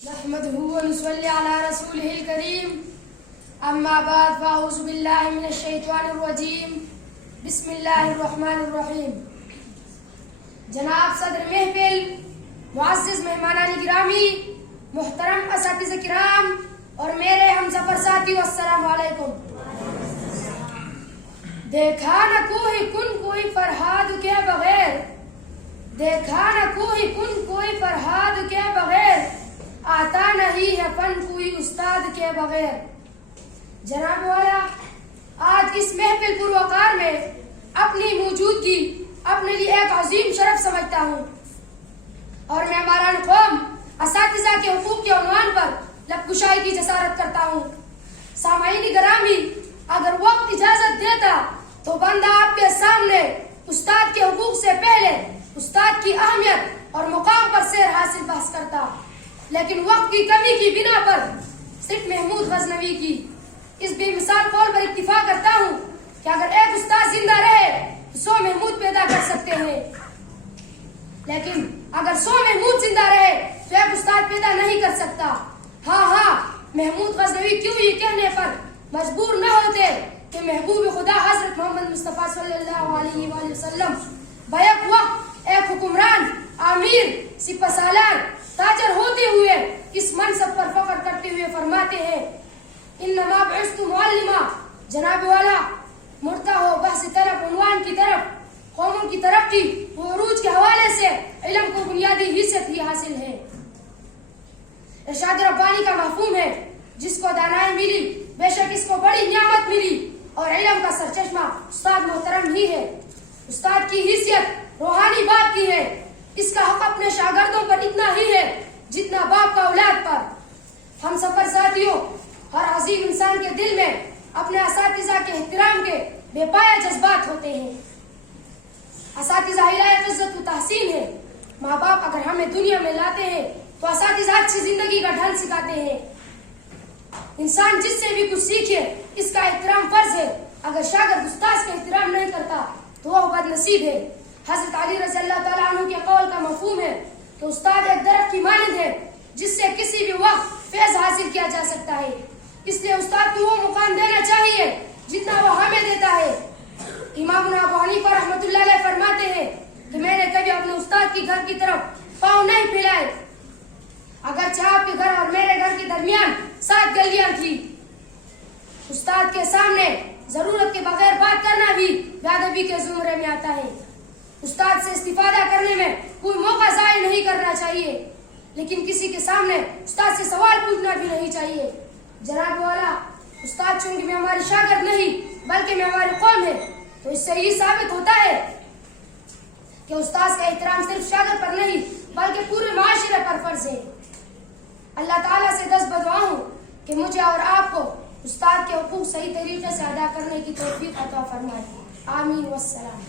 نحمده ونصلي على رسوله الكريم اما بعد فاعوذ بالله من الشیطان الرجیم بسم اللہ الرحمن الرحیم۔ جناب صدر محفل، معزز مہمانان گرامی، محترم اساتذہ کرام اور میرے ہم سفر ساتھیو، السلام علیکم۔ دیکھا نہ کوئی کن کوئی فرہاد کے بغیر، دیکھا نہ کوئی کن کوئی فرہاد کے بغیر، آتا نہیں ہے فن کوئی استاد کے بغیر۔ جناب والا، آج اس محفل پروقار میں اپنی موجودگی اپنے لیے ایک عظیم شرف سمجھتا ہوں، اور معماران قوم اساتذہ کے حقوق کے عنوان پر لب کشائی کی جسارت کرتا ہوں۔ سامعین گرامی، اگر وقت اجازت دیتا تو بندہ آپ کے سامنے استاد کے حقوق سے پہلے استاد کی اہمیت اور مقام پر سیر حاصل بحث کرتا، لیکن وقت کی کمی کی بنا پر صرف محمود غزنوی کی اس بے مثال قول پر اکتفا کرتا ہوں کہ اگر ایک استاد زندہ رہے تو 100 محمود پیدا کر سکتے ہیں، لیکن اگر 100 محمود زندہ رہے تو ایک استاد پیدا نہیں کر سکتا۔ ہاں، محمود غزنوی کیوں یہ کہنے پر مجبور نہ ہوتے کہ محبوب خدا حضرت محمد مصطفیٰ صلی اللہ علیہ وآلہ وسلم بیک وقت ایک حکمران، امیر، سپہ سالار، تاجر ہوتے ہوئے اس منصب پر فخر کرتے ہوئے فرماتے ہیں، انما بعثت معلما۔ جناب والا، مڑتا ہو بحث طرف عنوان کی طرف، قوموں کی ترقی و عروج کے حوالے سے علم کو بنیادی حیثیت ہی حاصل ہے۔ ارشاد ربانی کا مفہوم ہے، جس کو دانائی ملی بے شک اس کو بڑی نعمت ملی، اور علم کا سرچشمہ استاد محترم ہی ہے۔ استاد کی حیثیت روحانی باپ کی ہے، اس کا حق اپنے شاگردوں پر اتنا ہی ہے جتنا باپ کا اولاد پر۔ ہم سفر ساتھیوں، ہر عظیم انسان کے دل میں اپنے اساتذہ کے احترام کے بے پایہ جذبات ہوتے ہیں۔ اساتذہ ہدایت عزت و تحسین ہے۔ ماں باپ اگر ہمیں دنیا میں لاتے ہیں تو اساتذہ اچھی زندگی کا ڈھنگ سکھاتے ہیں۔ انسان جس سے بھی کچھ سیکھے اس کا احترام فرض ہے۔ اگر شاگرد استاد کا احترام نہیں کرتا تو وہ بد نصیب ہے۔ حضرت علی رضی اللہ تعالیٰ عنہ کے قول کا مفہوم ہے کہ استاد ایک درخت کی مانند ہے جس سے کسی بھی وقت فیض حاصل کیا جا سکتا ہے، اس لیے استاد کو وہ مقام دینا چاہیے جتنا وہ ہمیں دیتا ہے۔ امام ابو حنیفہ رحمۃ اللہ علیہ فرماتے ہیں کہ میں نے کبھی اپنے استاد کی گھر کی طرف پاؤں نہیں پھیلائے، اگرچہ آپ کے گھر اور میرے گھر کے درمیان 7 گلیاں تھی۔ استاد کے سامنے ضرورت کے بغیر بات کرنا بھی بے ادبی کے زمرے میں آتا ہے۔ استاد سے استفادہ کرنے میں کوئی موقع ضائع نہیں کرنا چاہیے، لیکن کسی کے سامنے استاد سے سوال پوچھنا بھی نہیں چاہیے۔ جناب والا، استاد چونکہ میں ہماری شاگرد نہیں بلکہ میں ہماری قوم ہے، تو اس سے یہ ثابت ہوتا ہے کہ استاد کا احترام صرف شاگرد پر نہیں بلکہ پورے معاشرے پر فرض ہے۔ اللہ تعالیٰ سے دست بدعا ہوں کہ مجھے اور آپ کو استاد کے حقوق صحیح طریقے سے ادا کرنے کی توفیق عطا فرمائے۔ آمین والسلام۔